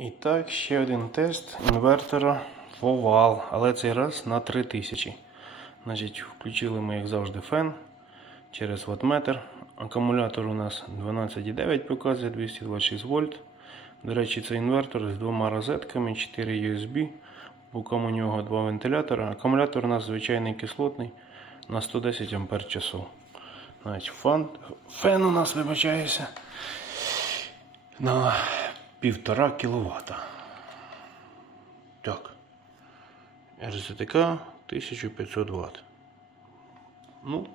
І так, ще один тест інвертора Повал, але цей раз на 3000. Значить, включили ми, як завжди, фен через ваттметр. Акумулятор у нас 12,9 показує 226 вольт. До речі, це інвертор з двома розетками, 4 USB. Боком у нього два вентилятора. Акумулятор у нас звичайний кислотний на 110 Ампер часов. Значить, фан, фен у нас вибачається на 1,5 кВт. Так. РЗТК 1500 Вт. Ну,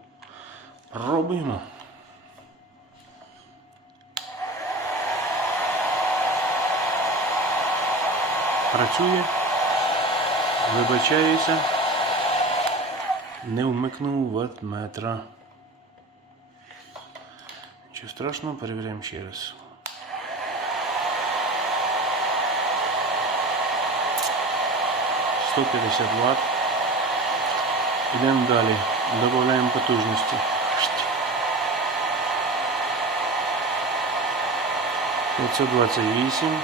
пробуємо. Працює. Вибачаюся. Не вмикнув ваттметра. Нічого страшного, перевіряємо ще раз. Сто п'ятдесят Вт. Йдемо далі. Додаємо потужності. 528.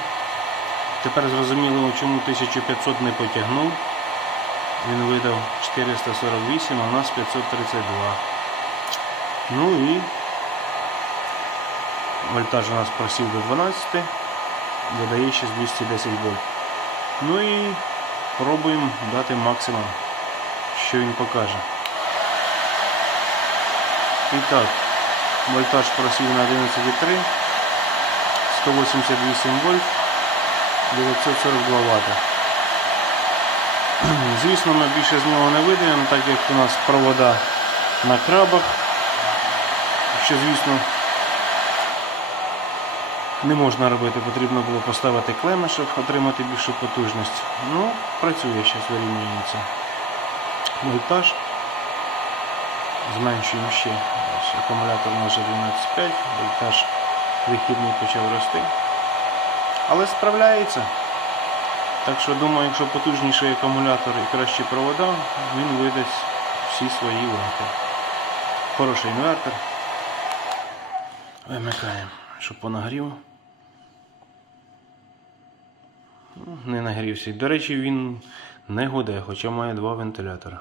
Тепер зрозуміло, чому 1500 не потягнув. Він видав 448, а у нас 532. Ну і вольтаж у нас просів до 12, видає ще 210 вольт. Ну і пробуємо дати максимум, що він покаже. І так, вольтаж просів на 11,3, 188 вольт, 942 Вт. Звісно, ми більше з нього не видаємо, так як у нас провода на крабах, що, звісно, не можна робити, потрібно було поставити клеми, щоб отримати більшу потужність. Ну, працює, зараз вирівнюється. Вольтаж. Зменшуємо ще. Ось акумулятор може 12,5, вольтаж вихідний почав рости. Але справляється. Так що думаю, якщо потужніший акумулятор і кращі провода, він видасть всі свої варти. Хороший інвертор. Вимикаємо, щоб понагрів. Ну, Не нагрівся. До речі, він не гуде, хоча має два вентилятора.